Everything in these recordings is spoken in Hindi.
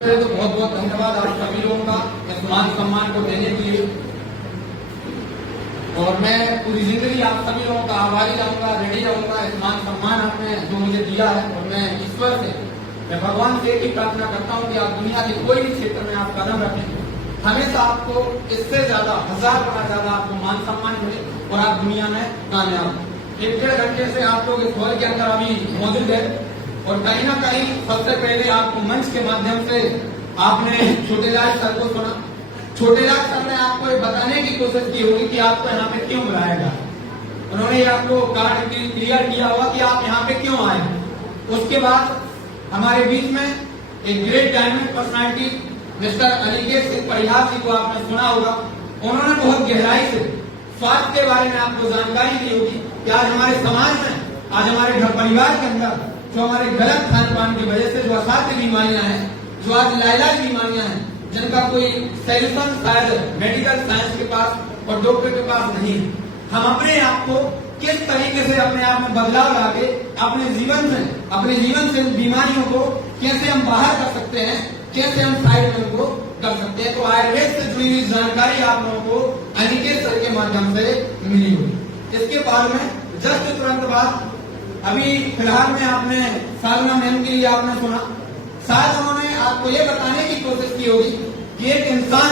तो बहुत बहुत धन्यवाद आप सभी लोगों का इस मान सम्मान को देने के लिए। और मैं पूरी जिंदगी आप सभी लोगों का आभारी रहूंगा, रेडी रहूंगा। इस मान सम्मान आपने जो मुझे दिया है, और मैं ईश्वर से, मैं भगवान से एक ही प्रार्थना करता हूँ कि आप दुनिया के कोई भी क्षेत्र में आप कदम रखें, हमेशा आपको इससे ज्यादा 1000 गुना ज्यादा आपको मान सम्मान मिले और आप दुनिया में कामयाब। 1-1.5 घंटे से आप लोग इस हॉल के अंदर अभी मौजूद है, और कहीं ना कहीं सबसे पहले आपको मंच के माध्यम से आपने छोटेलाल सर को सुना। छोटेलाल सर ने आपको ये बताने की कोशिश की होगी कि आपको यहाँ पे क्यों बुलाया गया। उन्होंने आपको कारण क्लियर किया होगा कि आप यहाँ पे क्यों आए। उसके बाद हमारे बीच में एक great dynamic personality mister Alikesh Singh Parihar ji को आपने सुना होगा। उन्होंने बहुत गहराई से स्वास्थ्य के बारे में आपको जानकारी दी होगी कि आज हमारे समाज में, आज हमारे घर परिवार के अंदर जो हमारे गलत खान पान की वजह से जो असाध्य बीमारियां हैं, जो आज लाइलाज बीमारियां हैं, जिनका कोई सॉल्यूशन शायद मेडिकल साइंस के पास और डॉक्टर के पास नहीं, हम अपने आप को किस तरीके से अपने आप में बदलाव लाके अपने जीवन से बीमारियों को कैसे हम बाहर कर सकते हैं, कैसे हम साइड में उनको कर सकते हैं। तो आयुर्वेद से जुड़ी हुई जानकारी आप लोगों को अनिकेत सर के माध्यम से मिली हुई। इसके बाद में जस्ट तुरंत बाद अभी फिलहाल में आपने साधना मैम के लिए आपने सुना। शायद उन्होंने आपको ये बताने की कोशिश की होगी कि एक इंसान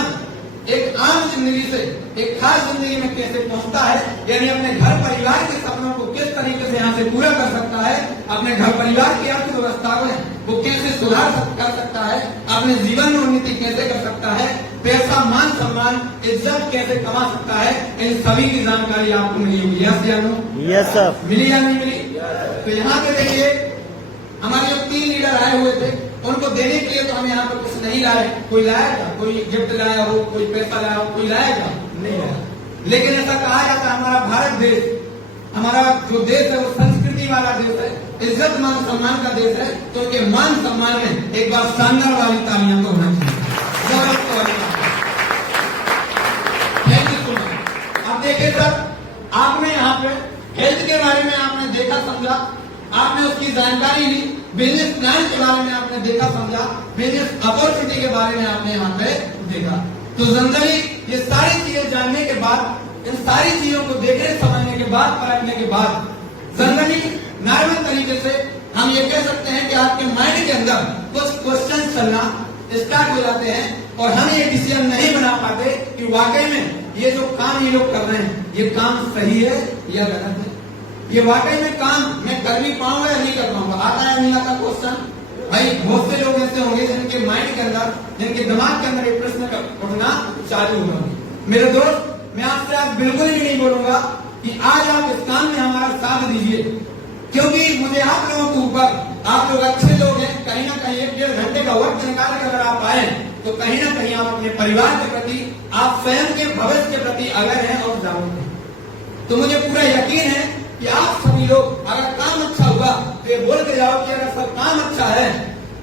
एक आम जिंदगी से एक खास जिंदगी में कैसे पहुंचता है, यानी अपने घर परिवार के सपनों को किस तरीके से यहाँ से पूरा कर सकता है, अपने घर परिवार की अर्थव्यवस्था को कैसे सुधार कर सकता है, अपने जीवन में उन्नति कैसे कर सकता है, पैसा, मान सम्मान, इज्जत कैसे कमा सकता है, इन सभी की जानकारी आपको मिली होगी। यस या नो? Yes sir. मिली या नहीं मिली? तो यहाँ पे देखिए हमारे जो 3 लीडर आए हुए थे, उनको देने के लिए तो हम यहाँ पर कुछ नहीं लाए। कोई लाएगा, कोई गिफ्ट लाया हो, कोई पैसा लाया हो, कोई लाएगा नहीं लाया। लेकिन ऐसा कहा जाता है हमारा भारत देश, हमारा जो देश है वो संस्कृति वाला देश है, इज्जत मान सम्मान का देश है। तो उनके मान सम्मान में एक बार शानदार वाली तालियां तो होना चाहिए। Thank you so much. अब देखिए सर, आपने यहाँ पे हेल्थ के बारे में आपने देखा समझा, आपने उसकी जानकारी ली, बिजनेस प्लान के बारे में आपने देखा समझा, बिजनेस अपॉर्चुनिटी के बारे में आपने यहाँ पे देखा। तो जनरली ये सारी चीजें जानने के बाद, इन सारी चीजों को देखने समझने के बाद, परखने के बाद जनरली नॉर्मल तरीके से हम ये कह सकते हैं कि आपके माइंड के अंदर कुछ क्वेश्चन चलना स्टार्ट हो जाते हैं, और हम ये डिसीजन नहीं बना पाते कि वाकई में ये जो काम ये लोग कर रहे हैं, ये काम सही है या गलत है, ये वाकई में काम मैं कर भी पाऊंगा या नहीं कर पाऊंगा। आता है नहीं आता क्वेश्चन? भाई बहुत से लोग ऐसे होंगे जिनके माइंड के अंदर, जिनके दिमाग के अंदर एक प्रश्न उठना चालू होगा। मेरे दोस्त, मैं आपसे आज बिल्कुल भी नहीं बोलूंगा कि आज आप इस काम में हमारा साथ दीजिए, क्योंकि मुझे आप लोगों के ऊपर, आप लोग अच्छे लोग हैं, कहीं ना कहीं 1-1.5 घंटे का वक्त निकाल कर अगर आप आए तो कहीं ना कहीं आप अपने परिवार के प्रति, आप स्वयं के भविष्य के प्रति अगर हैं और जागरूक हैं। तो मुझे पूरा यकीन है कि आप सभी लोग अगर काम अच्छा हुआ तो ये बोल के जाओ कि अगर सर काम अच्छा है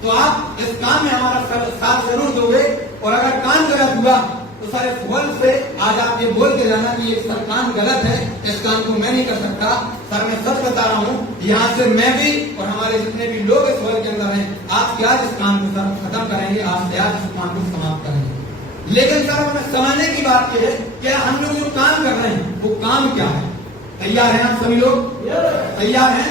तो आप इस काम में हमारा साथ जरूर दोगे, और अगर काम गलत हुआ तो सर इस वर्ल से आज आप ये बोल के जाना कि ये सर काम गलत है, इस काम को मैं नहीं कर सकता। सर मैं सच बता रहा हूँ, यहाँ से मैं भी और हमारे जितने भी लोग इस वर्ल के अंदर हैं, आज के आज इस काम को सर खत्म करेंगे, आज से आज इस काम को समाप्त करेंगे। लेकिन सर हमें समझने की बात यह है कि हम लोग जो काम कर रहे हैं वो काम क्या है। तैयार हैं आप सभी लोग? तैयार हैं?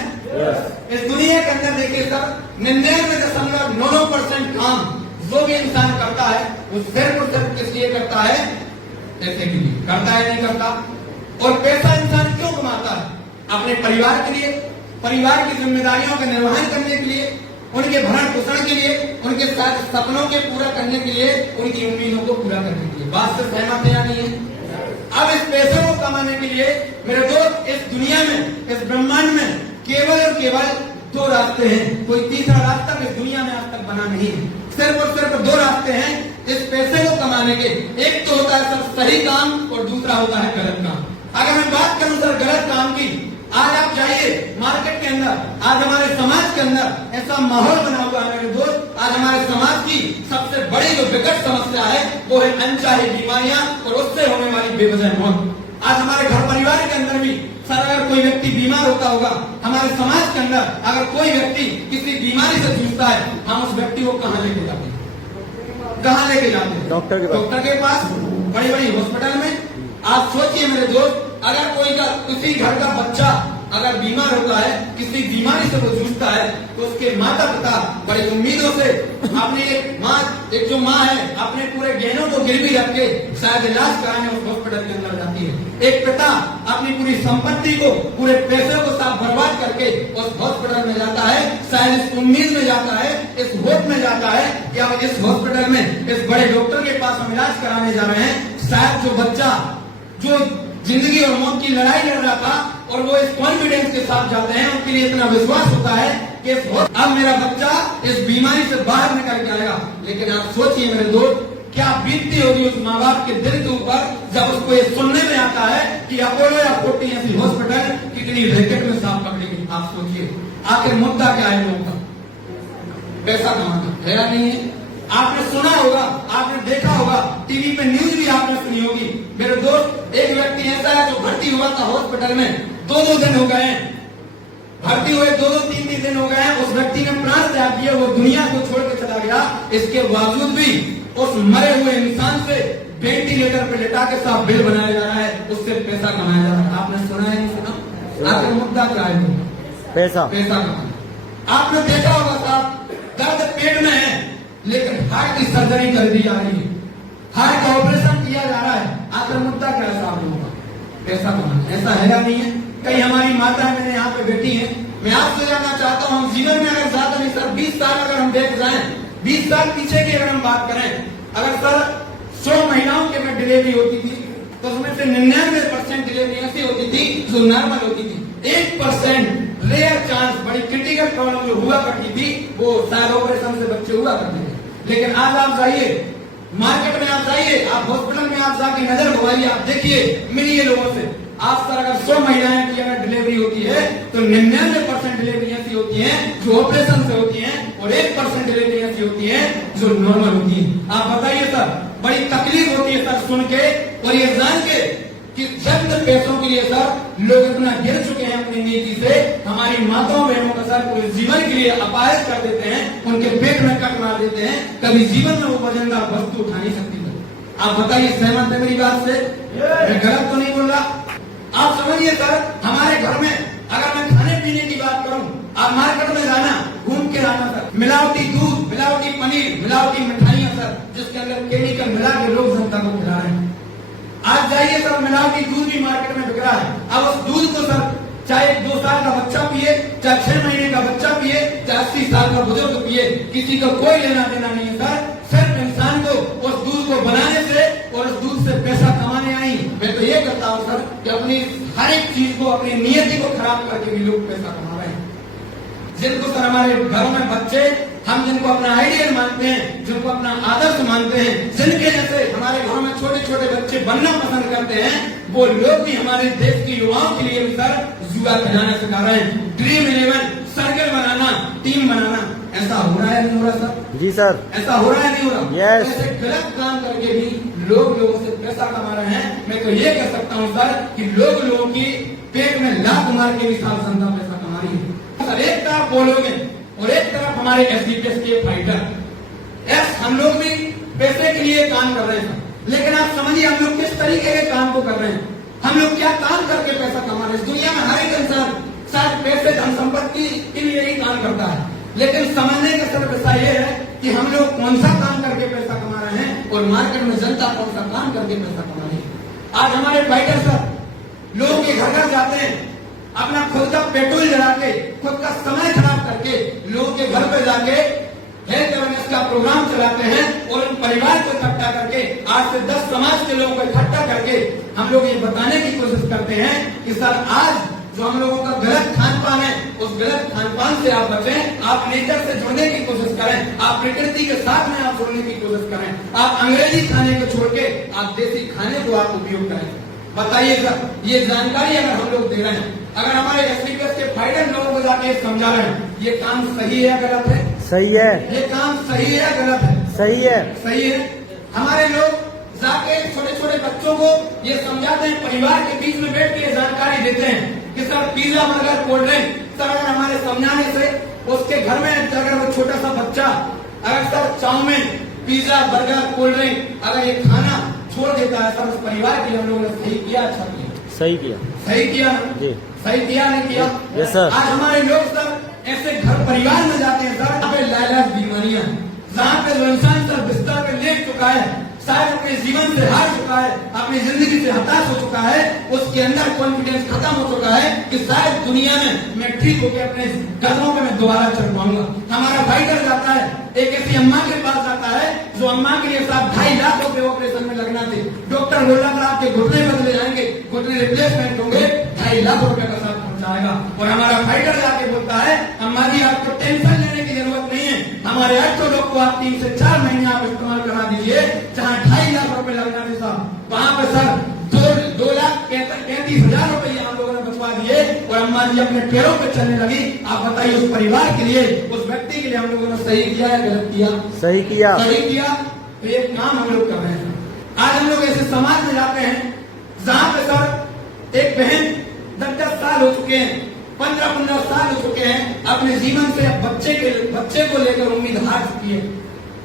इस दुनिया के अंदर देखिए सर, 99.99% काम जो भी इंसान करता है वो सिर्फ और सिर्फ किस लिए करता है? पैसे के लिए करता है, नहीं करता? और पैसा इंसान क्यों कमाता है? अपने परिवार के लिए, परिवार की जिम्मेदारियों का निर्वहन करने के लिए, उनके भरण पोषण के लिए, उनके साथ सपनों के पूरा करने के लिए, उनकी उम्मीदों को पूरा करने के लिए। बात से सहमत है या नहीं है? अब इस पैसे को कमाने के लिए मेरे दोस्त, इस दुनिया में, इस ब्रह्मांड में केवल और केवल 2 रास्ते हैं। कोई तीसरा रास्ता इस दुनिया में आज तक बना नहीं है। सिर्फ और सिर्फ 2 रास्ते हैं इस पैसे को कमाने के। एक तो होता है सर सही काम, और दूसरा होता है गलत काम। अगर मैं बात करूं सर गलत काम की, आज आप जाइए मार्केट के अंदर, आज हमारे समाज के अंदर ऐसा माहौल बना हुआ है मेरे दोस्त। आज हमारे समाज की सबसे बड़ी जो विकट समस्या है वो है अनचाही बीमारियां और उससे होने वाली बेवजह मौत। आज हमारे घर परिवार के अंदर भी सर अगर कोई व्यक्ति बीमार होता होगा, हमारे समाज के अंदर अगर कोई व्यक्ति किसी बीमारी से जूझता है, हम उस व्यक्ति को कहाँ लेके जाते हैं? कहाँ लेके जाते हैं? डॉक्टर के पास। बड़ी बड़ी हॉस्पिटल में। आप सोचिए मेरे दोस्त, अगर कोई का किसी घर का बच्चा अगर बीमार होता है, किसी बीमारी से वो जूझता है, तो उसके माता पिता बड़ी उम्मीदों से अपने एक जो माँ है अपने पूरे गहनों को गिरवी रख के शायद इलाज कराने उस हॉस्पिटल के अंदर जाती है। एक पिता अपनी पूरी संपत्ति को, पूरे पैसे को साथ बर्बाद करके उस हॉस्पिटल में जाता है, शायद इस उम्मीद में जाता है, इस होप में जाता है कि अब इस हॉस्पिटल में इस बड़े डॉक्टर के पास हम इलाज कराने जा रहे हैं। शायद जो बच्चा जो जिंदगी और मौत की लड़ाई लड़ रहा था और वो इस कॉन्फिडेंस के साथ जाते हैं, उनके लिए इतना विश्वास होता है कि अब मेरा बच्चा इस बीमारी से बाहर निकल के आएगा। लेकिन आप सोचिए मेरे दोस्त, क्या बीतती होगी उस माँ बाप के दिल के ऊपर जब उसको ये सुनने में आता है कि अपोलो या फोर्टी ऐसी हॉस्पिटल कितनी रैकेट में सांप पकड़ेगी। आप सोचिए आखिर मुद्दा क्या है लोगों का? पैसा कमाना है या नहीं है? आपने सुना होगा, आपने देखा होगा, टीवी पे न्यूज भी आपने सुनी होगी। मेरे दोस्त, एक व्यक्ति ऐसा है जो भर्ती हुआ था हॉस्पिटल में, 2 दिन हो गए हैं भर्ती हुए, 2-3 दिन हो गए हैं। उस व्यक्ति ने प्राण त्याग दिया, वो दुनिया को छोड़ के चला गया। इसके बावजूद भी उस मरे हुए इंसान से वेंटिलेटर पे लेटा के साथ बिल बनाया जा रहा है, उससे पैसा कमाया जा रहा है। आपने सुना है नहीं सुना? आखिर मुद्दा क्या है? पैसा कमाना। आपने देखा होगा साहब, दर्द पेट में है लेकिन हार्ट की सर्जरी कर दी जा रही है, हार्ट का ऑपरेशन किया जा रहा है। आखिर मुद्दा क्या है साहब लोगों का? पैसा कमाना। ऐसा है या नहीं है? कई हमारी माताएं मेरे यहाँ पे बैठी हैं, मैं आपसे जानना चाहता हूँ, हम जीवन में अगर ज्यादा नहीं सर 20 साल अगर हम देख जाएं, 20 साल पीछे की अगर हम बात करें, अगर सर 100 महिलाओं के में डिलीवरी होती थी तो उसमें से 99% डिलीवरी ऐसी होती थी जो नॉर्मल होती थी। 1% रेयर चांस, बड़ी क्रिटिकल प्रॉब्लम जो हुआ करती थी वो शायद ऑपरेशन से बच्चे हुआ करते थे। लेकिन आज आप जाइए मार्केट में, आप जाइए, आप हॉस्पिटल में आप जाके नजर घुमाइए, आप देखिए, मिलिए लोगों से। आप सर अगर 100 महिलाएं की अगर डिलीवरी होती है तो 99% डिलीवरी ऐसी होती है जो ऑपरेशन से होती है और 1% डिलीवरी ऐसी होती है जो नॉर्मल होती है। आप बताइए सर, बड़ी तकलीफ होती है सर सुन के और ये जान के कि चंद पैसों के लिए सर लोग इतना गिर चुके हैं अपनी नीति से, हमारी माताओं बहनों का सर पूरे जीवन के लिए अपाहिज कर देते हैं, उनके पेट में कट मार देते हैं, कभी जीवन में वो वजनदार वस्तु उठा नहीं सकती। आप बताइए, सहमत है मेरी बात से? मैं गलत तो नहीं बोल रहा? आप समझिए सर, हमारे घर में अगर मैं खाने पीने की बात करूं, आप मार्केट में जाना, घूम के आना सर, मिलावटी दूध, मिलावटी पनीर, मिलावटी मिठाइयां सर, जिसके अंदर केमिकल मिला के लोग जनता को खिला रहे हैं। आज जाइए सर, मिलावटी दूध भी मार्केट में बिक रहा है। अब उस दूध को सर चाहे 2 साल का बच्चा पिए, चाहे 6 महीने का बच्चा पिए, चाहे 80 साल का बुजुर्ग पिए, किसी को कोई लेना देना नहीं है सर। सिर्फ इंसान को उस दूध को बनाने से और उस दूध से पैसा कमाने आई। मैं तो ये करता हूँ सर कि अपनी हर एक चीज को, अपनी नियति को खराब करके भी लोग पैसा कमा रहे हैं। जिनको सर हमारे घरों में बच्चे, हम जिनको अपना आइडियल मानते हैं, जिनको अपना आदर्श मानते हैं, जिनके जैसे हमारे घरों में छोटे छोटे बच्चे बनना पसंद करते हैं, वो लोग भी हमारे देश के युवाओं के लिए भी सर जुआ खिलाना सिखा रहे हैं। ड्रीम 11 सर्कल बनाना, टीम बनाना, ऐसा हो रहा है नहीं हो रहा सर? जी सर, ऐसा हो रहा है नहीं हो रहा? यस। ऐसे गलत काम करके भी लोग लोगों से पैसा कमा रहे हैं। मैं तो ये कह सकता हूँ सर कि लोगों की पेट में लात मार के भी साफ जनता पैसा कमा रही है। सर एक तरफ वो लोग हैं और एक तरफ हमारे एसडीपीएस के फाइटर। हम लोग भी पैसे के लिए काम कर रहे हैं, लेकिन आप समझिए हम लोग किस तरीके के काम को कर रहे हैं, हम लोग क्या काम करके पैसा कमा रहे हैं। दुनिया में हर एक इंसान शायद पैसे, धन संपत्ति के लिए ही काम करता है, लेकिन समझने का सिर्फ ऐसा ये है कि हम लोग कौन सा काम करके पैसा कमा रहे हैं और मार्केट में जनता कौन सा काम करके पैसा कमा रही है। आज हमारे फाइटर सर लोगों के घर घर जाते हैं, अपना खुद का पेट्रोल जला के, खुद का समय खराब करके लोगों के घर पे जाके हेल्थ अवेयरनेस का प्रोग्राम चलाते हैं और उन परिवार को इकट्ठा करके 8 से 10 समाज के लोगों को इकट्ठा करके हम लोग ये बताने की कोशिश करते हैं कि सर आज जो हम लोगों का गलत खान पान है, उस गलत खान पान से आप बचें, आप नेचर से जुड़ने की कोशिश करें, आप प्रकृति के साथ में आप जुड़ने की कोशिश करें, आप अंग्रेजी खाने को छोड़ के आप देसी खाने को आप उपयोग करें। बताइए सर, ये जानकारी अगर हम लोग दे रहे हैं, अगर हमारे एसडीपीएस के फाइटर लोगों को जाके समझा रहे हैं, ये काम सही है या गलत है? सही है। ये काम सही है या गलत है? सही है। सही है। हमारे लोग जाके छोटे छोटे बच्चों को ये समझाते हैं, परिवार के बीच में बैठ के जानकारी देते हैं कि sir pizza, burger, cold drink, sir अगर हमारे समझाने से उसके घर में अगर वो छोटा सा बच्चा अगर sir chowmein pizza, burger, cold drink, अगर ये खाना छोड़ देता है सर, उस परिवार के लिए हम लोगों ने सही किया, अच्छा किया? सही किया। सही किया जी। सही किया नहीं किया? Yes sir. आज हमारे लोग सर ऐसे घर परिवार में जाते हैं सर, जहाँ पे लाइलाज बीमारियां, जहाँ पे इंसान सर बिस्तर पे लेट चुका है, शायद अपने जीवन से हार चुका है, अपनी जिंदगी से हताश हो चुका है, उसके अंदर कॉन्फिडेंस खत्म हो चुका है कि शायद दुनिया में मैं ठीक होकर अपने कदमों पे मैं दोबारा चढ़ पाऊंगा। हमारा फाइटर जाता है, एक ऐसी अम्मा के पास जाता है जो अम्मा के लिए साहब 2.5 लाख रुपए ऑपरेशन में लगना थे, डॉक्टर बोला था आपके घुटने बदले जाएंगे, घुटने रिप्लेसमेंट होंगे, 2.5 लाख रुपए का साथ पहुंचाएगा। और हमारा फाइटर जाके बोलता है अम्मा जी आपको टेंशन लेने की जरूरत नहीं है, हमारे 800 लोग को आप 3 से 4 महीने आप इस्तेमाल करा दीजिए, जहाँ 2.5 लाख रुपए लगना थे साहब, वहां पर सर 2,35,000 रुपए हम लोगों ने बचवा दिए और अम्मा जी अपने पैरों पे चलने लगी। आप बताइए उस परिवार के लिए, उस व्यक्ति के लिए हम लोगों ने सही किया या गलत किया? सही किया। सही किया। तो ये काम हम लोग कर रहे हैं। आज हम लोग ऐसे समाज में जाते हैं जहाँ पे सर एक बहन 10-10 साल हो चुके हैं, 15-15 साल हो चुके हैं, अपने जीवन से बच्चे को लेकर उम्मीद हार चुकी है,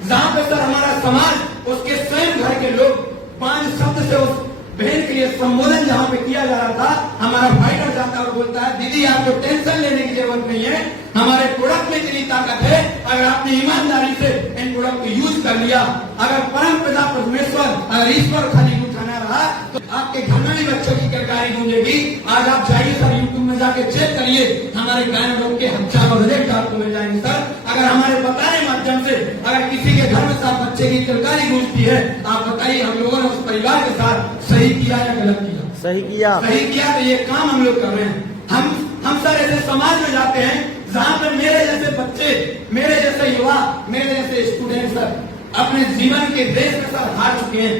जहाँ पे सर हमारा समाज, उसके स्वयं घर के लोग 5 शब्द से उस बहन के लिए संबोधन जहाँ पे किया जा रहा था, हमारा फाइटर जाता है और बोलता है दीदी आपको टेंशन लेने की जरूरत नहीं है, हमारे प्रोडक्ट में इतनी ताकत है, अगर आपने ईमानदारी से इन प्रोडक्ट को यूज कर लिया, अगर परम पिता परमेश्वर अगर ईश्वर खाली उठाना रहा तो आपके घर में भी बच्चों की किरकारी गूंजेगी। आज आप जाइए सर यूट्यूब में जाके चेक करिए, हमारे गायन लोग के हजारों हज़ार आपको मिल जाएंगे सर। अगर हमारे बताने माध्यम से अगर किसी के घर में साथ बच्चे की किरकारी गूंजती है, आप बताइए हम लोगों ने उस परिवार के साथ सही किया या गलत किया? सही किया। सही किया। तो ये काम हम लोग कर रहे हैं। हम सर ऐसे समाज में जाते हैं जहाँ पर मेरे जैसे बच्चे, मेरे जैसे युवा, मेरे जैसे स्टूडेंट सर अपने जीवन के रेस में सर हार चुके हैं,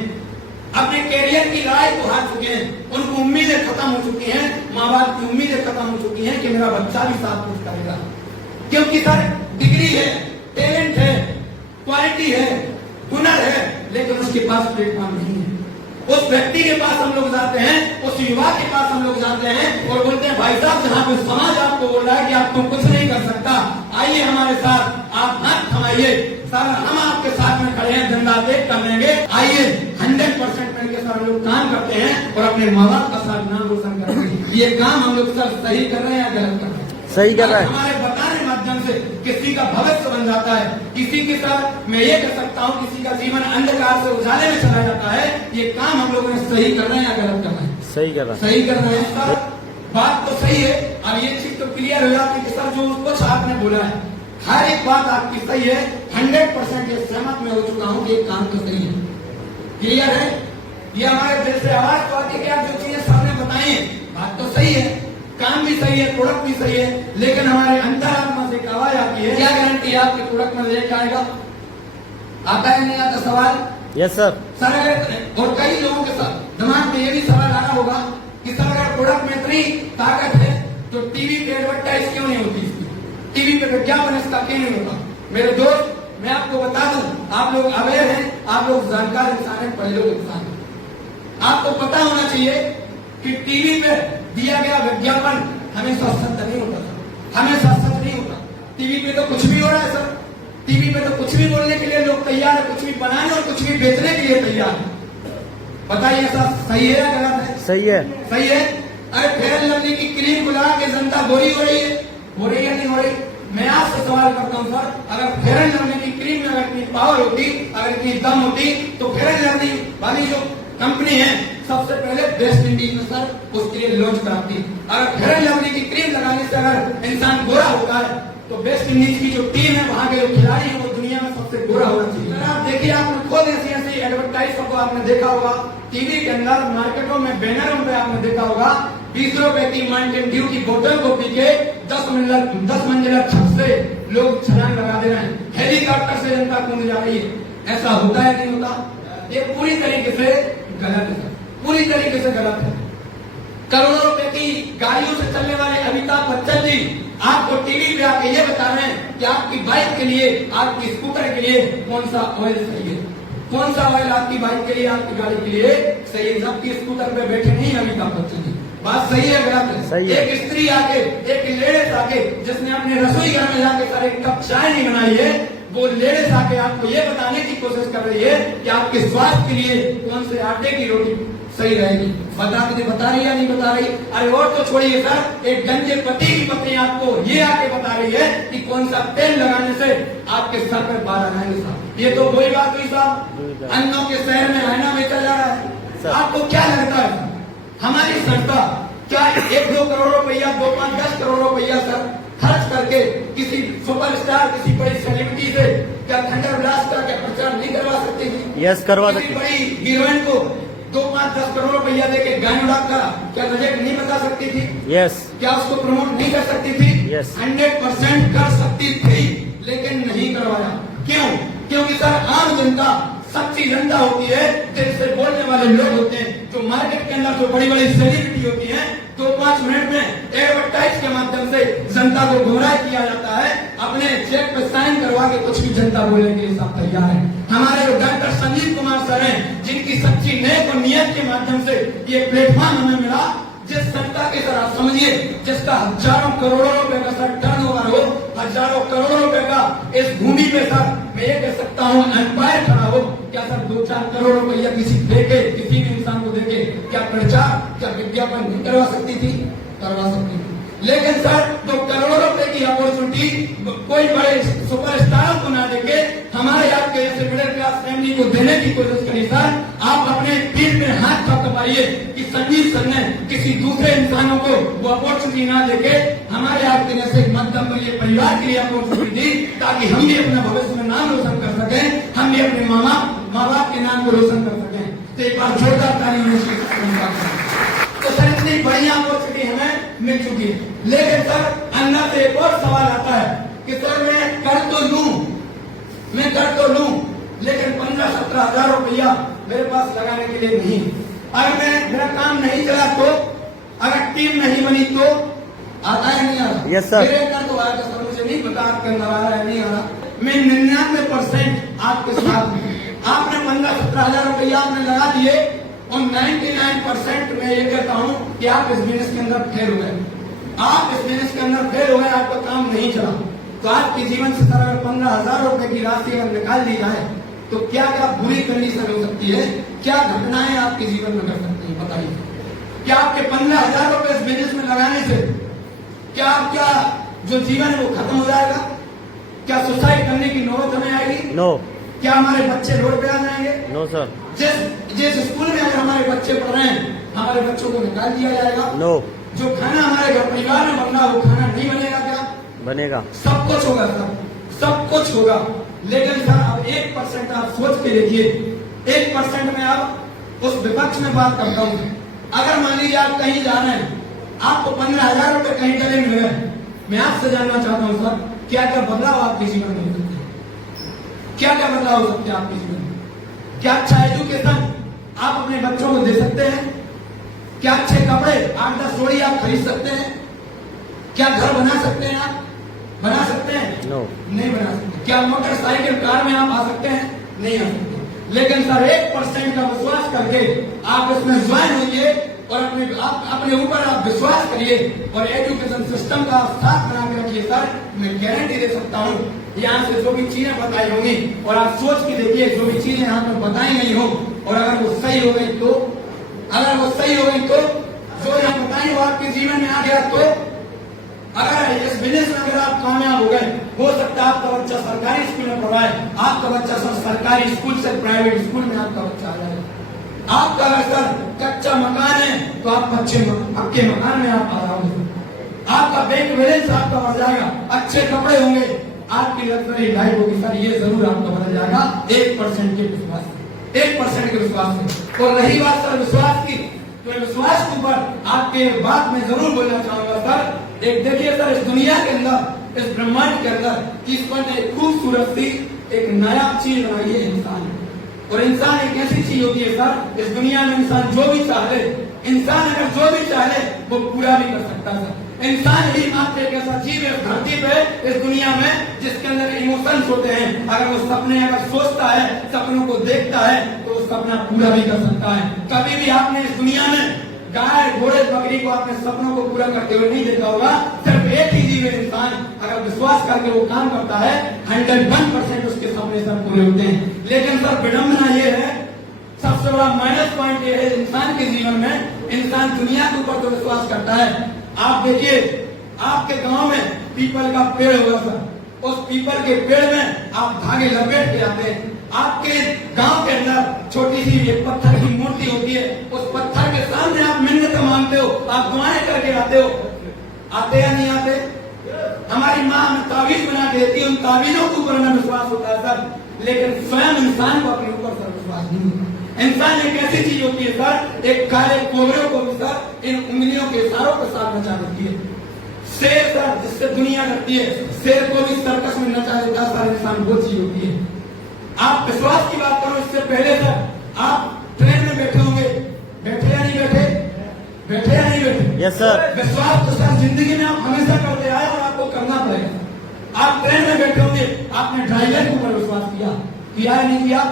अपने कैरियर की लड़ाई को हार चुके हैं, उनको उम्मीदें खत्म हो चुकी हैं, माँ बाप की उम्मीदें खत्म हो चुकी हैं कि मेरा बच्चा भी साथ कुछ करेगा, क्योंकि सर डिग्री है, टैलेंट है, क्वालिटी है, हुनर है, लेकिन उसके पास प्लेटफॉर्म नहीं है। उस व्यक्ति के पास हम लोग जाते हैं, उस युवा के पास हम लोग जाते हैं और बोलते हैं भाई साहब जहाँ पे समाज आपको बोल रहा है कि आपको कुछ नहीं कर सकता, आइए हमारे साथ, आप हाथ थमाइए सर, हम आपके साथ में खड़े हैं, धंधा देख कर लेंगे, आइए 100% मिलकर सर हम लोग काम करते हैं और अपने माँ बाप का साथ नाम रोशन करेंगे। ये काम हम लोग सर सही कर रहे हैं या गलत कर रहे हैं? सही कर रहे हैं। हमारे बताने माध्यम से किसी का भविष्य बन जाता है, किसी के साथ मैं ये कर सकता हूँ, किसी का जीवन अंधकार से उजाले में चला जाता है। ये काम हम लोगों ने सही कर रहे हैं या गलत कर रहे हैं? सही कर रहे हैं। सही कर रहे हैं सर। बात तो सही है। अब ये चीज तो क्लियर हो जाती है कि सर जो कुछ आपने बोला है हर एक बात आपकी सही है, 100% ये सहमत में हो चुका हूँ कि ये काम तो सही है, क्लियर है। ये हमारे दिल से आवाज तो आती है कि आप जो चीजें सामने बताई बात तो सही है, काम भी सही है, प्रोडक्ट भी सही है, लेकिन हमारे अंतरात्मा से एक आवाज आती है, क्या गारंटी है आपके प्रोडक्ट में लेके आएगा? आता है नहीं आता सवाल? Yes sir. सर अगर और कई लोगों के साथ दिमाग में ये भी सवाल आना होगा कि सर अगर प्रोडक्ट में इतनी ताकत है तो टीवी पे एडवर्टाइज क्यों नहीं होती, टीवी पे विज्ञापन इसका क्यों नहीं होता? मेरे दोस्त मैं आपको बता दूं, आप लोग अवेयर हैं, आप लोग जानकार इंसान हैं, पढ़े लोग इंसान हैं, आपको पता होना चाहिए कि टीवी पे दिया गया विज्ञापन हमेशा सत्य नहीं होता, हमेशा सच नहीं होता। टीवी पे तो कुछ भी हो रहा है सर, टीवी पे तो कुछ भी बोलने के लिए लोग तैयार है, कुछ भी बनाने और कुछ भी बेचने के लिए तैयार है। बताइए ऐसा सही है या गलत है? सही है। सही है। अरे फेयर एंड लवली की क्रीम को लगा के जनता गोरी हो रही है, हो रही है नहीं हो रही? मैं आपसे सवाल करता हूँ सर, अगर फेयर एंड लवली की क्रीम में अगर इतनी पावर होती, अगर इतनी दम होती, तो फेयर एंड लवली वाली जो कंपनी है सबसे पहले वेस्ट इंडीज में सर उसके लिए लॉन्च कराती। अगर फेयर एंड लवली की क्रीम लगाने से अगर इंसान गोरा होता है तो वेस्ट इंडीज की जो टीम है, वहां के जो खिलाड़ी है, वो दुनिया में सबसे गोरा होना चाहिए। आप देखिए, आपने खुद ऐसी ऐसी एडवर्टाइज को आपने देखा होगा टीवी के अंदर, मार्केटों में, बैनरों पे आपने देखा होगा 20 रुपए की माउंटेन ड्यू की बोतल को पी के 10 मंजिला छत से लोग छलांग लगा दे रहे हैं, हेलीकॉप्टर से जनता कूद जा रही है। ऐसा होता है नहीं होता? ये पूरी तरीके से गलत है, पूरी तरीके से गलत है। करोड़ों रुपए की गाड़ियों से चलने वाले अमिताभ बच्चन जी आपको टीवी पे आके ये बता रहे हैं कि आपकी बाइक के लिए, आपकी स्कूटर के लिए कौन सा ऑयल सही है, कौन सा ऑयल आपकी बाइक के लिए, आपकी गाड़ी के लिए सही है। जबकि स्कूटर पे बैठे नहीं अमिताभ बच्चन जी। बात सही है गलत है? सही है। एक स्त्री आके, एक लेडीज आके जिसने अपने रसोई घर में जाके सर एक कप चाय नहीं बनाई है, वो लेडीज आके आपको ये बताने की कोशिश कर रही है कि आपके स्वास्थ्य के लिए कौन से आटे की रोटी सही रहेगी। बता रही या नहीं बता रही? अरे और तो छोड़िए सर, एक गंजे पति की पत्नी आपको ये आके बता रही है कि कौन सा तेल लगाने से आपके सर पर बाल आएंगे साहब। ये तो वही बात हुई साहब, अन्नों के शहर में आईना बेचा जा रहा है। आपको क्या लगता है हमारी संस्था क्या 1-2 करोड़ रुपया 2-5-10 करोड़ रुपया सर खर्च करके किसी सुपरस्टार किसी बड़ी सेलिब्रिटी से क्या थंडर ब्लास्ट का क्या प्रचार नहीं करवा सकती थी? यस, करवा किसी सकती। बड़ी हीरोइन को 2-5-10 करोड़ रुपया देके गायन का क्या बजट नहीं बता सकती थी? यस, क्या उसको प्रमोट नहीं कर सकती थी? Yes. 100% कर सकती थी, लेकिन नहीं करवाया। क्यों? क्योंकि सर आम जनता सच्ची जनता होती है, दिल से बोलने वाले लोग होते हैं, जो मार्केट के अंदर जो बड़ी बड़ी सेलिब्रिटी होती है 2-5 मिनट में एडवर्टाइज के माध्यम से जनता को गुमराह किया जाता है। अपने चेक पे साइन करवा के कुछ भी जनता बोलने के लिए सब तैयार है। हमारे जो डॉक्टर संजीव कुमार सर हैं, जिनकी सच्ची नेक और नियत के माध्यम से ये प्लेटफॉर्म हमें मिला, जिस संस्था की तरह समझिए जिसका हजारों करोड़ों रुपए का सर टर्नओवर हो, हजारों करोड़ों रुपए का इस भूमि पे सर मैं ये कह सकता हूँ एम्पायर खड़ा हो, क्या सर 2-4 करोड़ रुपया किसी देके किसी भी इंसान को देके क्या प्रचार क्या विज्ञापन नहीं करवा सकती थी? करवा सकती थी। लेकिन सर जो करोड़ों रुपए की अपॉर्चुनिटी कोई बड़े सुपरस्टारों को ना देके हमारे आपके ऐसे मिडिल क्लास फैमिली को देने की कोशिश करी। सर आप अपने पीठ में हाथ थपथपाइए कि संजीव सर ने किसी दूसरे इंसानों को वो अपॉर्चुनिटी ना देके हमारे आपके जैसे मध्यम वर्गीय परिवार के लिए अपॉर्चुनिटी दी, ताकि हम भी अपना भविष्य में नाम रोशन कर सकें, हम भी अपने माँ बाप के नाम को रोशन कर सकें। तो एक बार जोरदार ताली। तो सर इतनी बढ़िया अपॉर्चुनिटी हमें मिल चुकी है, लेकिन सर अंदर से एक और सवाल आता है कि सर मैं कर तो लूं, लेकिन 15-17 हजार रुपया मेरे पास लगाने के लिए नहीं। अगर मेरा काम नहीं चला तो, अगर टीम नहीं बनी तो आता है नहीं आ रहा? Yes sir. मेरे अंदर तो आया सर, मुझे नहीं पता आपके अंदर आ रहा है नहीं आ रहा। मैं 99% आपके साथ हूं। आपने 15-17 हजार रुपया आपने लगा दिए और 99% मैं ये कहता हूं कि आप इस बिजनेस के अंदर फेल हो गए। आप इस बिजनेस के अंदर फेल हो गए, आपका काम नहीं चला। तो आपके जीवन से सर अगर 15,000 रुपए की राशि अगर निकाल दी जाए तो क्या क्या बुरी कंडीशन हो सकती है, क्या घटनाएं आपके जीवन में घट सकती है? बताइए। क्या आपके 15,000 रुपए इस बिजनेस में लगाने से क्या आपका जो जीवन है वो खत्म हो जाएगा? क्या सुसाइड करने की नौबत हमें आएगी? नो। क्या हमारे बच्चे रोड पे आ जाएंगे? No sir. जिस स्कूल में अगर हमारे बच्चे पढ़ रहे हैं हमारे बच्चों को निकाल दिया जाएगा? नो। जो खाना हमारे घर परिवार में बनना वो खाना नहीं बनेगा? क्या बनेगा? सब कुछ होगा सर, सब कुछ होगा। लेकिन सर अब 1% आप सोच के देखिए, 1% में आप उस विपक्ष में बात करता हूँ। अगर मान लीजिए आप कहीं जा रहे हैं, आपको 15,000 रुपए कहीं गले मिल गए, मैं आपसे जानना चाहता हूँ सर क्या क्या बदलाव आपके जीवन में हो सकते हैं? क्या क्या बदलाव हो सकते हैं आपके जीवन में? क्या अच्छा एजुकेशन आप अपने बच्चों को दे सकते हैं? क्या अच्छे कपड़े 8-10 जोड़ी आप खरीद सकते हैं? क्या घर बना सकते हैं? आप बना सकते हैं? नो। नहीं बना सकते। क्या मोटरसाइकिल कार में आप आ सकते हैं? नहीं आ सकते। लेकिन सर 1% का विश्वास करके आप इसमें ज्वाइन होइए और अपने ऊपर आप विश्वास करिए और एजुकेशन सिस्टम का साथ बना के रखिए। सर मैं गारंटी दे सकता हूँ यहाँ से जो भी चीजें बताई होंगी और आप सोच के देखिए जो भी चीजें यहाँ पर बताई गई हो और अगर वो सही हो गई तो, जो यहाँ बताई वो आपके जीवन में आ गया तो, अगर इस बिजनेस में अगर आप कामयाब हो गए, हो सकता है आपका बच्चा सरकारी स्कूल में पढ़ रहा है, आपका बच्चा सरकारी स्कूल से प्राइवेट स्कूल में आपका बच्चा आ जाएगा। आपका अगर सर कच्चा मकान है तो आप पक्के मकान में आप आ जाओगे। आपका बैंक बैलेंस आपका बढ़ जाएगा, अच्छे कपड़े होंगे, आपकी लग्जरी लाइफ होगी। सर ये जरूर आपका बदल जाएगा 1% के विश्वास से, 1% के विश्वास से। और रही बात सर विश्वास की, तो विश्वास के ऊपर आपके बात में जरूर बोलना चाहूंगा सर। एक देखिए सर इस दुनिया के अंदर, इस ब्रह्मांड के अंदर ईश्वर ने एक खूबसूरत सी एक नया चीज बनाई है इंसान। और इंसान एक ऐसी चीज होती है सर, इस दुनिया में इंसान जो भी चाहे, इंसान अगर जो भी चाहे वो पूरा भी कर सकता है। इंसान ही मात्र एक ऐसा जीव है धरती पे इस दुनिया में जिसके अंदर इमोशंस होते हैं। अगर वो सपने अगर सोचता है, सपनों को देखता है तो वो सपना पूरा भी कर सकता है। कभी भी आपने इस दुनिया में गाय घोड़े बकरी को अपने सपनों को पूरा करते हुए नहीं देखा होगा। सिर्फ एक ही जीव है इंसान, अगर विश्वास करके वो काम करता है 101% उसके सपने सब पूरे होते हैं। लेकिन सर विडंबना ये है, सबसे बड़ा माइनस पॉइंट ये है इंसान के जीवन में, इंसान दुनिया के ऊपर तो विश्वास करता है। आप देखिए आपके गांव में पीपल का पेड़ होगा सर, उस पीपल के पेड़ में आप धागे लपेट के आते हैं। आपके गांव के अंदर छोटी सी एक पत्थर की मूर्ति होती है, उस पत्थर के सामने आप मिन्नत मांगते हो, आप दुआएं करके आते हो। आते या नहीं आते? हमारी माँ हमें तावीज बना के देती है, उन तावीजों के ऊपर हमें विश्वास होता है सर, लेकिन स्वयं इंसान को अपने ऊपर सर विश्वास नहीं होता। इंसान एक ऐसी चीज होती है सर, एक काले कोबरे को भी सर इन उंगलियों के इशारों के साथ नचा देती है। शेर सर जिससे दुनिया डरती है, शेर को भी सर्कस में नचा देता है सर इंसान, वो चीज होती है। आप विश्वास की बात करो, इससे पहले सर आप ट्रेन में बैठे होंगे, बैठे या नहीं बैठे? बैठे या नहीं बैठे? Yes sir. विश्वास तो सर जिंदगी में आप हमेशा करते आए और आपको करना पड़ेगा। आप ट्रेन में बैठे होंगे, आपने ड्राइवर के ऊपर विश्वास किया या नहीं किया?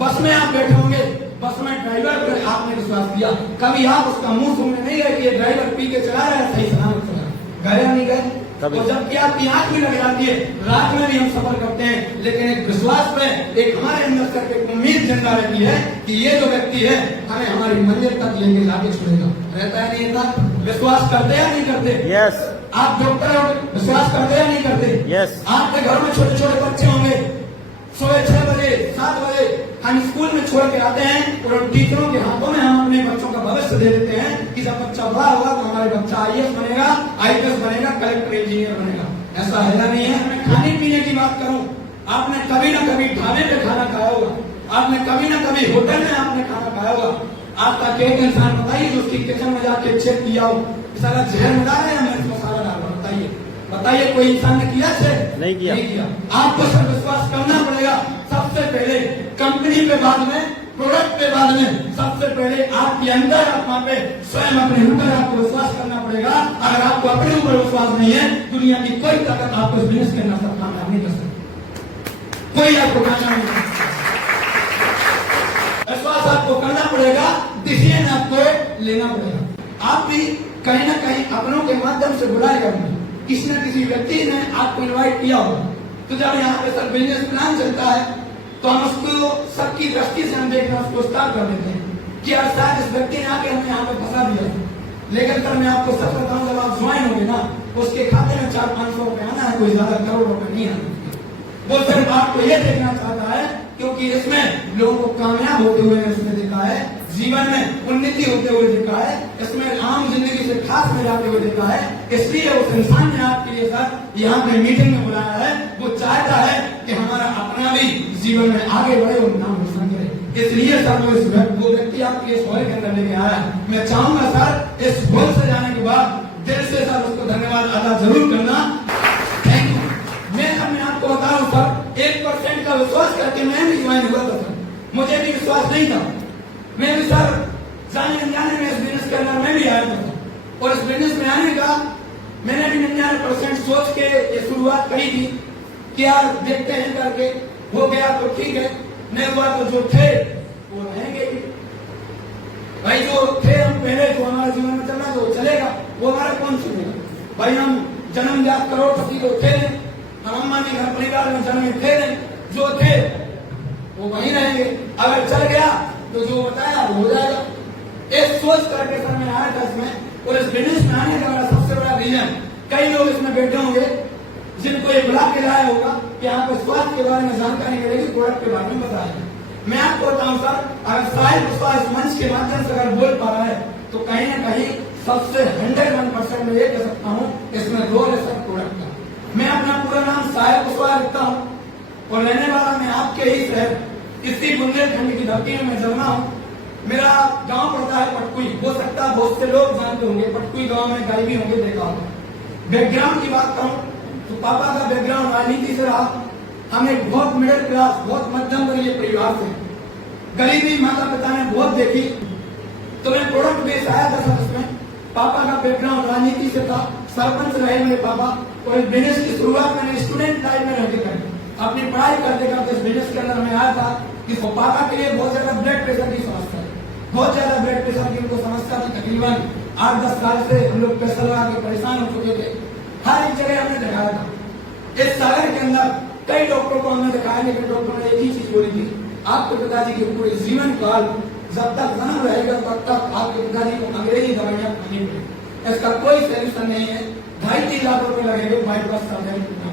बस में आप बैठे होंगे, बस में ड्राइवर पर आपने विश्वास किया। कभी आप उसका मुंह सुनने नहीं गए कि ये ड्राइवर पी के चला रहा है, सही सलामत चला, गए या नहीं गए? तो जबकि आपकी आंख भी लग जाती है, रात में भी हम सफर करते हैं, लेकिन एक विश्वास में एक हमारे अंदर से एक उम्मीद जिंदा रहती है कि ये जो व्यक्ति है हमें हमारी मंजिल तक लेके जाके छोड़ेगा। रहता है नहीं रहता? विश्वास करते या नहीं करते? यस। आप डॉक्टर हो, विश्वास करते या नहीं करते? यस। आपके घर में छोटे छोटे बच्चे होंगे, सुबह 6 बजे 7 बजे हम स्कूल में छोड़ के आते हैं और उन टीचरों के हाथों में हम अपने बच्चों का भविष्य दे देते हैं कि जब बच्चा बड़ा होगा तो हमारे बच्चा IAS बनेगा, IPS बनेगा, कलेक्टर इंजीनियर बनेगा। ऐसा है या नहीं है? मैं खाने पीने की बात करूं, आपने कभी ना कभी ढाबे पे खाना खाया होगा, आपने कभी ना कभी होटल में आपने खाना खाया होगा। आपका एक इंसान बताइए जो उसकी किचन में जाके चेक किया हो सारा जहर में डाला या मिर्च मसाला डाला? बताइए बताइए, कोई इंसान ने किया है? नहीं किया। आपको सब विश्वास करना पड़ेगा। सबसे पहले कंपनी पे, बाद में प्रोडक्ट पे, बाद में सबसे पहले आपके अंदर आत्मा पे स्वयं अपने ऊपर आपको विश्वास करना पड़ेगा। अगर आपको अपने ऊपर विश्वास नहीं है, दुनिया की कोई ताकत आपको बिजनेस करना सब काम नहीं कर सकती, कोई आपको कामयाब नहीं कर सकता। विश्वास आपको करना पड़ेगा, डिसीजन आपको लेना पड़ेगा। आप भी कहीं ना कहीं अपनों के माध्यम से बुलाए जाएंगे, किसी न किसी व्यक्ति ने आपको इनवाइट किया होगा। तो जब यहाँ पे सर बिजनेस प्लान चलता है तो हम उसको सबकी दृष्टि से हम देखना उसको स्टार्ट कर देते हैं कि यार शायद इस व्यक्ति ने आके हमें यहाँ पे फंसा दिया। लेकिन सर मैं आपको सच बताऊं, जब आप ज्वाइन होंगे ना, उसके खाते में 400-500 रुपए आना है, कोई ज्यादा करोड़ रुपए नहीं आना। वो सिर्फ आपको ये देखना चाहता है क्योंकि इसमें लोगों को कामयाब होते हुए उसने देखा है, जीवन में उन्नति होते हुए देखा है, इसमें आम जिंदगी से खास में जाते हुए देखा है। इसलिए उस इंसान ने आपके लिए सर यहाँ पे मीटिंग में बुलाया है। वो चाहता है कि हमारा अपना भी जीवन में आगे बढ़े और नाम रोशन करे। इसलिए सर वो व्यक्ति आपके इस हॉल के अंदर लेके आया है। मैं चाहूंगा सर इस हॉल से जाने के बाद दिल से सर उसको धन्यवाद अदा जरूर करना। Thank you. मैं आपको बता रहा हूँ सर, 1% का विश्वास करके मैं भी ज्वाइन हुआ था सर, मुझे भी विश्वास नहीं था। मैं भी सर जाने अनजाने में इस बिजनेस के अंदर मैं भी आया था और इस बिजनेस में आने का मैंने भी 99% सोच के ये शुरुआत करी थी कि यार देखते हैं करके, हो गया तो ठीक है, नहीं हुआ तो जो थे वो रहेंगे ही भाई। जो थे हम पहले, जो हमारे जीवन में चल रहा है वो चलेगा, वो हमारा कौन सुनेगा भाई। हम जन्मजात करोड़पति तो थे नहीं, हम अंबानी घर परिवार में जन्मे थे नहीं, जो थे वो वहीं रहेंगे। अगर चल गया तो जो बताया वो हो जाएगा। एक सोच करके सर मैं आया था इसमें, और इस बिजनेस में आने का मेरा सबसे बड़ा रीजन, कई लोग इसमें बैठे होंगे जिनको ये बुला के लाया होगा कि यहाँ पे स्वास्थ्य के बारे में जानकारी मिलेगी, प्रोडक्ट के बारे में बताया। मैं आपको बताऊं सर, अगर साहिब विश्वास मंच के माध्यम से अगर बोल पा रहा है तो कहीं ना कहीं सबसे 101% में ये कह सकता हूँ इसमें रोल है सर प्रोडक्ट का। मैं अपना पूरा नाम साहिब विश्वास लिखता हूँ और रहने वाला मैं आपके ही शहर इसी बुंदेलखंड की धरती में मैं जन्मा हूँ। मेरा गांव पड़ता है पटकुई। हो सकता है बहुत से लोग जानते होंगे, पटकुई गांव में गरीबी होंगे देखा होगा। बैकग्राउंड की बात करूं तो पापा का बैकग्राउंड राजनीति से रहा। हम एक बहुत मिडिल क्लास, बहुत मध्यम वर्गीय परिवार से, गरीबी माता पिता ने बहुत देखी तो मैं प्रोडक्ट बेच आया था सर। उसमें पापा का बैकग्राउंड राजनीति से था, सरपंच रहे मेरे पापा, और इस बिजनेस की शुरुआत मैंने स्टूडेंट लाइफ में रहकर करी। अपनी पढ़ाई करते करते इस बिजनेस के अंदर मैं आया था कि पापा के लिए बहुत ज्यादा ब्लड प्रेशर की समस्या है। बहुत ज्यादा ब्लड प्रेशर की उनको समस्या थी। तकरीबन 8-10 साल से हम लोग पैसा लगा के परेशान हो चुके थे। हर एक जगह हमने दिखाया था। इस सागर के अंदर कई डॉक्टरों को हमने दिखाया, लेकिन डॉक्टरों ने एक ही चीज बोली थी, आपके पिताजी के पूरे जीवन काल जब तक जन्म रहेगा तब तक आपके पिताजी को अंग्रेजी दवाइयां खानी पड़ेगी। इसका कोई सोल्यूशन नहीं है। 2.5-3 लाख रुपए लगेंगे बाईपास सर्जरी पर।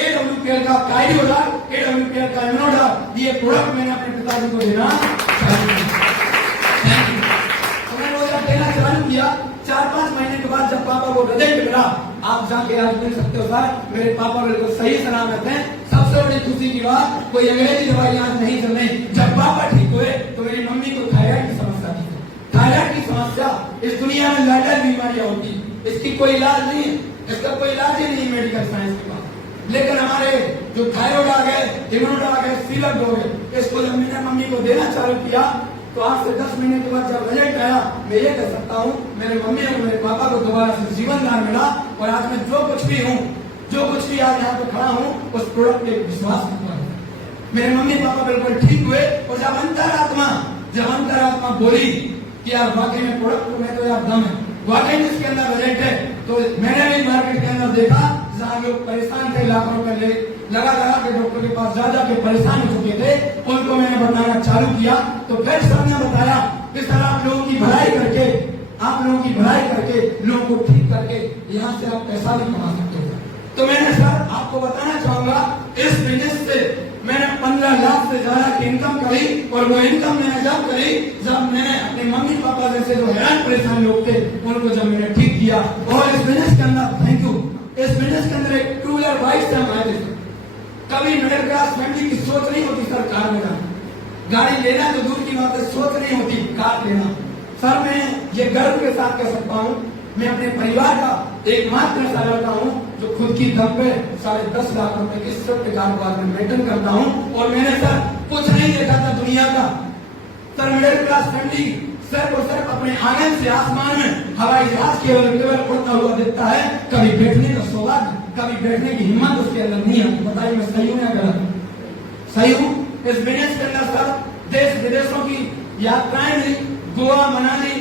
AWPL का कार्डियोलॉग, AWPL का इम्यूनोलॉग, ये प्रोडक्ट मैंने अपने पिताजी को देना देना चालू किया। 4-5 महीने के बाद जब पापा को रिजल्ट मिला, आप जाके आज मिल सकते हो सर, मेरे पापा बिल्कुल सही सलामत हैं। सबसे बड़ी खुशी की बात, कोई अंग्रेजी दवाई आज नहीं चल रही। जब पापा ठीक हुए तो मेरी मम्मी को थायराइड की समस्या थी। थायराइड की समस्या इस दुनिया में लाइटर बीमारियां होती, इसकी कोई इलाज नहीं है, इसका कोई इलाज ही नहीं मेडिकल साइंस के पास। लेकिन हमारे जो थायराइड आ गए, इम्यूनोलॉग आ गए, सीलक हो गए, इसको जब मैंने मम्मी को देना चालू किया तो आज से 10 महीने के बाद जब रिजल्ट आया, मैं ये कह सकता हूँ मेरे मम्मी और मेरे पापा को दोबारा से जीवन दान मिला। और आज मैं जो कुछ भी हूँ, जो कुछ भी आज यहाँ पे खड़ा हूँ, उस प्रोडक्ट पे विश्वास करता हूँ। मेरे मम्मी पापा बिल्कुल ठीक हुए। और जब अंतरात्मा बोली कि यार वाकई में प्रोडक्ट में तो यार दम है, वाकई में इसके अंदर रिजल्ट है, तो मैंने भी मार्केट के अंदर देखा जहाँ लोग परेशान थे, लाखों रुपए लगा के डॉक्टर के पास जा के परेशान हो चुके थे, उनको मैंने बताना चालू किया। तो फिर सर ने बताया कि सर आप लोगों की भलाई करके, लोगों को ठीक करके यहाँ से आप पैसा भी कमा सकते हो। तो मैंने सर आपको बताना चाहूंगा, इस बिजनेस से मैंने 15 लाख से ज्यादा की इनकम करी। और वो इनकम मैंने जब करी जब मैंने अपने मम्मी पापा जैसे जो हैरान परेशान लोग थे उनको जब मैंने ठीक किया। और इस बिजनेस के अंदर थैंक यू, इस बिजनेस के अंदर एक 2 व्हीलर बाइक से हम आए थे। कभी मिडिल क्लास फैमिली की सोच नहीं होती सर कार में जाना, गाड़ी लेना तो दूर की बात है, सोच नहीं होती कार लेना। सर मैं ये गर्व के साथ कह सकता हूँ, मैं अपने परिवार का एकमात्र ऐसा लड़का हूँ जो खुद की दम पे 10.5 लाख रुपए के स्विफ्ट कारोबार में मेंटेन करता हूँ। और मैंने सर कुछ नहीं देखा था दुनिया का। सर मिडिल क्लास फैमिली सिर्फ और सिर्फ अपने आंगन से आसमान में हवाई जहाज केवल उड़ता हुआ दिखता है। कभी बैठने का सौभाग्य, कभी बैठने की हिम्मत उसके अंदर नहीं है। बताइए मैं सही हूँ या गलत? सही हूँ। इस बिजनेस के अंदर सर देश विदेशों की यात्राएं हुई, गोवा, मनाली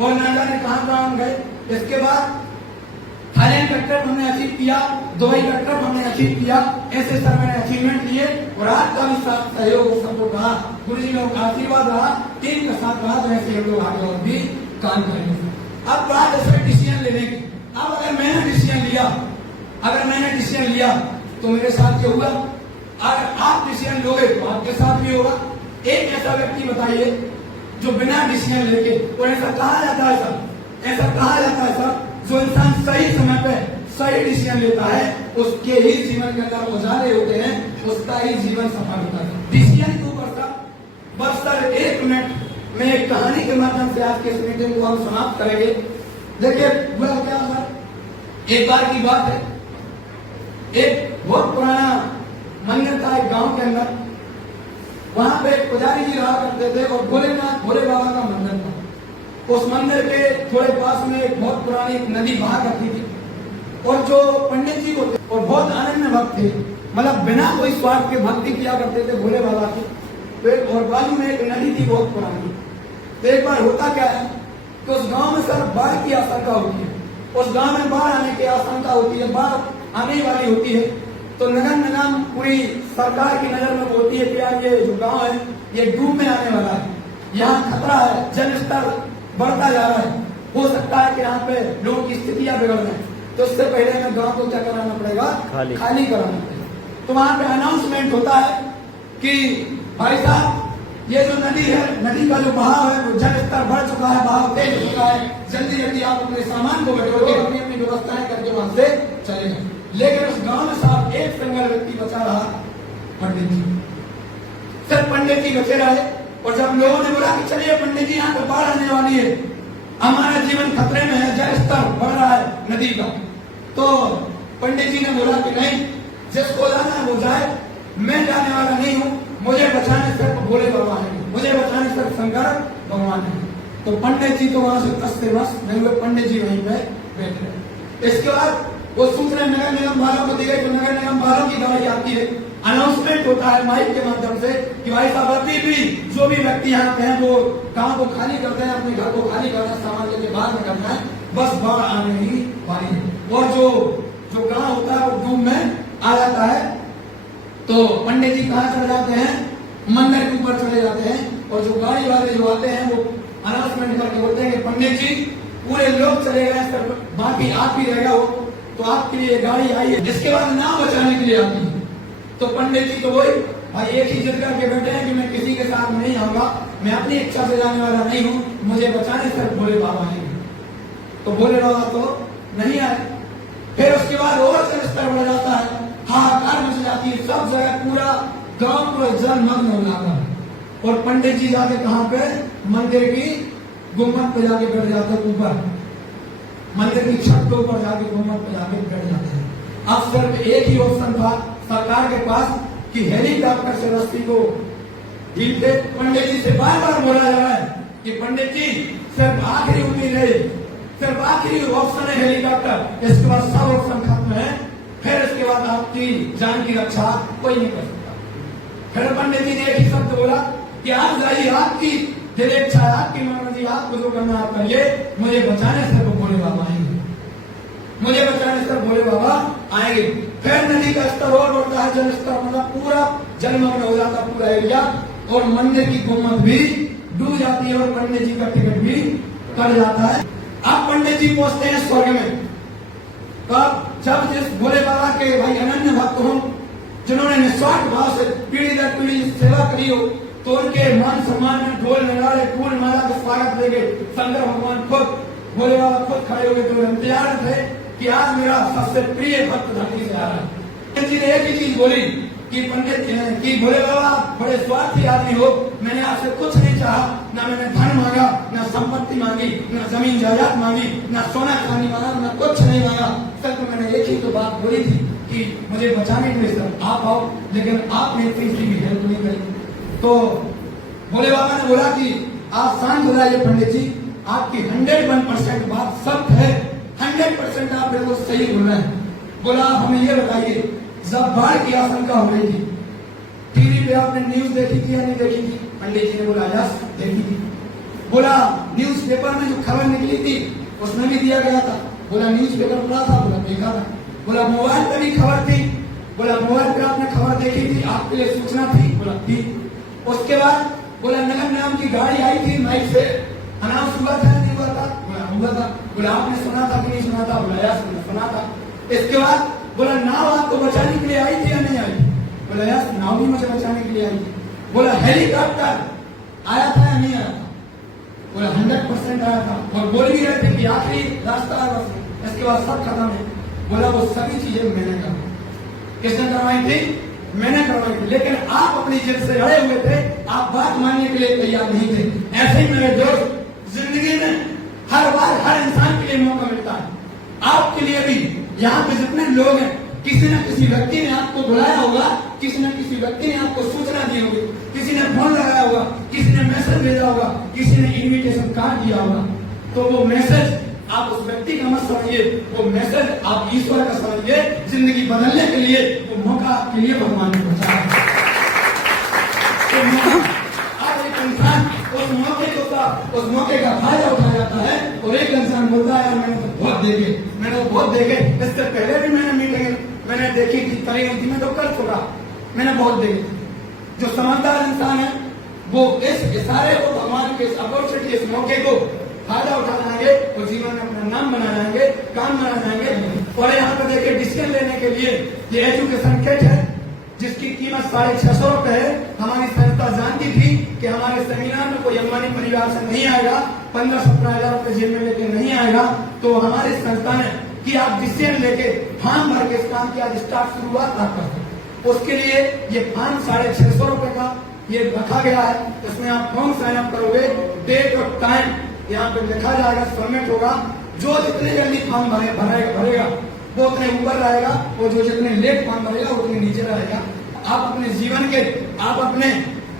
और ना जाने कहां हम गए। इसके बाद थाईलैंड का ट्रिप हमने अचीव किया, दुबई का ट्रिप हमने अचीव किया। ऐसे सर मैंने अचीवमेंट लिए। और आज का भी साथ सहयोग सबको कहा, गुरु जी लोगों का आशीर्वाद रहा, टीम का साथ रहा, तो ऐसे हम लोग आगे और भी काम करेंगे। अब बात है डिसीजन लेने की। अब अगर मैंने डिसीजन लिया तो मेरे साथ क्या हुआ? अगर आप डिसीजन लोगे तो आपके साथ भी होगा। एक ऐसा व्यक्ति बताइए जो बिना डिसीजन लेके, और ऐसा कहा जाता है सर, जो इंसान सही समय पे सही डिसीजन लेता है उसके ही जीवन के अंदर उजाले होते हैं, उसका ही जीवन सफल होता है। डिसीजन के ऊपर सर बस सर 1 मिनट में एक कहानी के माध्यम से आज के इस मीटिंग को हम समाप्त करेंगे। देखिए हुआ क्या सर, एक बार की बात है, एक बहुत पुराना मंदिर था एक गांव के अंदर। वहां पे एक पुजारी जी रहा करते थे और भोले बाबा का मंदिर था। उस मंदिर के थोड़े पास में एक बहुत पुरानी एक नदी बहा करती थी। और जो पंडित जी होते और बहुत आनंद में भक्त थे, मतलब बिना कोई स्वार्थ के भक्ति किया करते थे भोले बाबा की। तो और बाजू में एक नदी थी बहुत पुरानी। तो एक बार होता क्या है कि उस गांव में सर बाढ़ की आशंका होती है, उस गांव में बाढ़ आने की आशंका होती है, बाढ़ आने वाली होती है। तो नगर निगम पूरी सरकार की नजर में होती है कि यार ये जो गांव है ये डूब में आने वाला है, यहाँ खतरा है, जल स्तर बढ़ता जा रहा है, हो सकता है कि यहाँ पे लोगों की स्थितियां बिगड़ जाए। तो उससे पहले हमें गांव को क्या कराना पड़ेगा? खाली कराना पड़ेगा। तो वहां पे अनाउंसमेंट होता है कि भाई साहब ये जो नदी है, नदी का जो बहाव है वो जल स्तर बढ़ चुका है, बहाव तेज हो चुका है, जल्दी आप अपने सामान को बटोर के अपनी व्यवस्थाएं करके वहां से चले जाए। लेकिन उस गांव में साहब एक सिंगल व्यक्ति बचा रहा, पंडित जी। सिर्फ पंडित जी बचे रहे। और जब लोगों ने बोला कि चलिए पंडित जी यहाँ पर बाढ़ आने वाली है, हमारा जीवन खतरे में है, जल स्तर बढ़ रहा है नदी का, तो पंडित जी ने बोला कि नहीं, जिसको जाना है वो जाए, मैं जाने वाला नहीं हूँ, मुझे बचाने सिर्फ भोले बाबा है, मुझे बचाने सिर्फ शंकर भगवान है। तो पंडित जी तो वहां से तस से बस नहीं हुए, पंडित जी वहीं पे बैठे। इसके बाद वो सूचना नगर निगम वालों को दी गई। तो नगर निगम वालों की दवाई आती है, अनाउंसमेंट होता है माइक के माध्यम से कि भाई साहब अभी भी जो भी व्यक्ति यहाँ पे हैं वो गांव को खाली करते हैं, अपने घर को खाली करते हैं, सामान लेके बाहर निकलना है, बस बाढ़ आने ही वाली है। और जो गांव होता है वो डूब में आ जाता है। तो पंडित जी कहाँ चले जाते हैं? मंदिर के ऊपर चले जाते हैं। और जो गाड़ी वाले जो आते हैं वो अनाउंसमेंट करके बोलते हैं कि पंडित जी पूरे लोग चले गए, सिर्फ बाकी आप ही रहेगा, वो तो आपके लिए गाड़ी आई है। इसके बाद नाव बचाने के लिए आती है। तो पंडित जी तो वही भाई एक ही जिद करके बैठे हैं कि मैं किसी के साथ नहीं आऊंगा, मैं अपनी इच्छा से जाने वाला नहीं हूँ, मुझे बचाने सिर्फ भोले बाबा आएंगे। तो भोले बाबा तो नहीं आए। फिर उसके बाद और स्तर बढ़ जाता है, हाहाकार मच जाती है, सब जगह पूरा गांव पूरा जलमग्न हो जाता है। और पंडित जी जाके कहाँ पे? मंदिर की गुम्बद पे जाके बैठ जाते हैं, ऊपर मंदिर की छत के ऊपर जाके गुम्बद पे जाके बैठ जाते हैं। अब सिर्फ एक ही ऑप्शन था सरकार के पास कि हेलीकॉप्टर से रस्सी को ढील दे। पंडित जी से बार बार बोला जा रहा है कि पंडित जी सिर्फ आखिरी उम्मीद है, सिर्फ आखिरी ऑप्शन है हेलीकॉप्टर, इसके बाद सब ऑप्शन खत्म है, फिर इसके बाद आपकी जान की रक्षा कोई नहीं कर सकता। फिर पंडित जी ने एक ही शब्द बोला कि आप जाइए, आपकी दिल इच्छा है, आपकी मर्जी, आपको जो करना आप करिए, मुझे बचाने से वो भोले बाबा आएंगे, मुझे बचाने से भोले बाबा आएंगे। फिर नदी का स्तर और बढ़ता है, जल स्तर मतलब पूरा जलमग्न हो जाता है पूरा एरिया, और मंदिर की गुम्बद भी डूब जाती है और पंडित जी का टिकट भी कट जाता है। अब पंडित जी पहुंचते हैं स्वर्ग में। तब जब जिस भोले बाबा के भाई अनन्य भक्त हो, जिन्होंने निस्वार्थ भाव से पीढ़ी दर पीढ़ी सेवा करी हो, तो उनके मान सम्मान में ढोल नगाड़े फूल माला का स्वागत लेके शंकर भगवान खुद भोले बाबा खुद खड़े हो गए, तो इंतजार थे कि आज मेरा सबसे प्रिय भक्त धरती से आ रहा है। पंडित जी ने एक ही चीज बोली कि पंडित की भोले बाबा बड़े स्वार्थी आदमी हो, मैंने आपसे कुछ नहीं चाहा, ना मैंने धन मांगा, ना संपत्ति मांगी, ना जमीन जायदाद मांगी, ना सोना चांदी मांगा, ना कुछ नहीं मांगा, सिर्फ मैंने एक ही तो बात बोली थी कि मुझे बचाने के लिए सर आप आओ, लेकिन आपने इतनी सी भी हेल्प नहीं करी। तो भोले बाबा ने बोला कि आप शांत हो जाइए पंडित जी, आपकी 101% बात सत्य है, 100% आप बिल्कुल सही बोल रहे हैं। बोला आप हमें ये बताइए, जब बाढ़ की आशंका हो रही थी, टीवी पे आपने न्यूज देखी थी या नहीं देखी थी? पंडित जी ने बोला यस देखी थी। बोला न्यूज़पेपर में जो खबर निकली थी उसमें भी दिया गया था? बोला न्यूज़पेपर पढ़ा था? बोला देखा था। बोला मोबाइल पे भी खबर थी? बोला मोबाइल पे आपने खबर देखी थी, आपके लिए सूचना थी? बोला थी। उसके बाद बोला नगर नाम की गाड़ी आई थी, माइक से अनाउंस हुआ था नहीं हुआ था? बोला हुआ था। बोला आपने सुना था कि नहीं सुना था? बोला यस सुना था। इसके बाद बोला नाव आपको बचाने के लिए आई थी या नहीं आई? बोला यस नाव भी मुझे बचाने के लिए आई थी। बोला हेलीकॉप्टर आया था या नहीं आया था? बोला 100% आया था, और बोल भी रहे थे कि आखिरी रास्ता है बस, इसके बाद सब खत्म है। बोला वो सभी चीजें मैंने करवाई। किसने करवाई थी? मैंने करवाई थी, लेकिन आप अपनी जिद से अड़े हुए थे, आप बात मानने के लिए तैयार नहीं थे। ऐसे ही मेरे दोस्त, जिंदगी में हर बार हर इंसान के लिए मौका मिलता है, आपके लिए भी। यहाँ पे जितने लोग हैं, किसी न किसी व्यक्ति ने आपको बुलाया होगा, किसी न किसी व्यक्ति ने आपको सूचना दी होगी, किसी ने फोन लगाया होगा, किसी ने मैसेज भेजा होगा, किसी ने इनविटेशन कार्ड दिया होगा। तो वो मैसेज आप उस व्यक्ति का मत समझिए, वो मैसेज आप ईश्वर का समझिए। जिंदगी बदलने के लिए वो मौका आपके लिए भगवान ने पहुंचाया। अब एक इंसान उस मौके का फायदा उठा जाता है, और एक इंसान बोलता है मैंने तो बहुत देखे, इससे पहले भी मैंने मीटिंग मैंने देखी थी, करी हुई थी, मैं तो कर चुका, मैंने बहुत देखे। जो समझदार इंसान है वो इस इशारे को, भगवान के इस अपॉर्चुनिटी, इस मौके को फायदा उठा जाएंगे और जीवन में अपना नाम बना जाएंगे, काम बना जाएंगे। और यहाँ पर देखिए डिसीजन लेने के लिए ये एजुकेशन किट है, जिसकी कीमत 650 रुपए है। हमारी संस्था जानती थी कि हमारे सेमिनार में कोई अंबानी परिवार से नहीं आएगा, 15-17 हजार रुपए जेब में लेके नहीं आएगा। तो हमारी संस्था ने कि आप डिसीजन लेके फॉर्म भर के इस काम की आज स्टार्ट शुरुआत आप कर सकते। उसके लिए ये फॉर्म 650 रुपए का ये रखा गया है। इसमें आप फॉर्म साइन अप करोगे, डेट और टाइम यहाँ पे लिखा जाएगा, सबमिट होगा। जो जितने जल्दी फॉर्म भरेगा वो उतने ऊपर रहेगा, और जो जितने लेट फॉर्म भरेगा वो उतने नीचे रहेगा। आप अपने जीवन के, आप अपने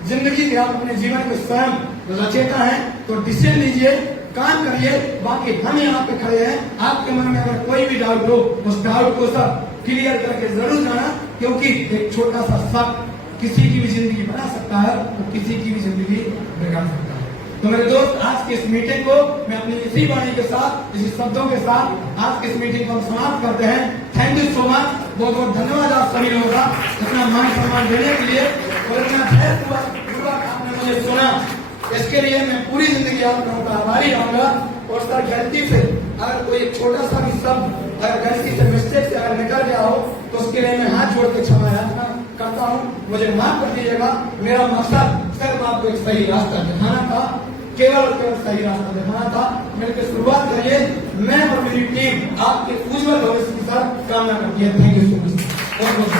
जिंदगी के, आप अपने जीवन के स्वयं रचेता है, तो डिसीजन लीजिए, काम करिए। बाकी हम यहाँ पे खड़े हैं, आपके मन में अगर कोई भी डाउट हो, उस डाउट को सब क्लियर करके जरूर जाना, क्योंकि एक छोटा सा शक किसी की भी जिंदगी बना सकता है, तो किसी की भी जिंदगी कर सकता है। तो मेरे दोस्त, आज की इस मीटिंग को मैं अपनी इसी वाणी के साथ, इसी शब्दों के साथ आज की इस मीटिंग को हम समाप्त करते हैं। थैंक यू सो मच, बहुत बहुत धन्यवाद आप सभी लोगों का इतना मान सम्मान देने के लिए। और इतना आपने मुझे सुना, इसके लिए मैं पूरी जिंदगी आप लोगों का आभारी रहूंगा। और सर, गलती से अगर कोई एक छोटा सा भी शब्द अगर गलती से मिस्टेक से अगर निकल गया हो तो उसके लिए मैं हाथ जोड़ के क्षमा याचना करता हूँ, मुझे माफ कर दीजिएगा। मेरा मकसद सिर्फ आपको एक सही रास्ता दिखाना था, केवल और केवल सही रास्ता दिखाना था। मिलकर शुरुआत करिए। मैं और मेरी टीम आपके उज्जवल भविष्य की साथ कामना करती है। Thank you so much. बहुत बहुत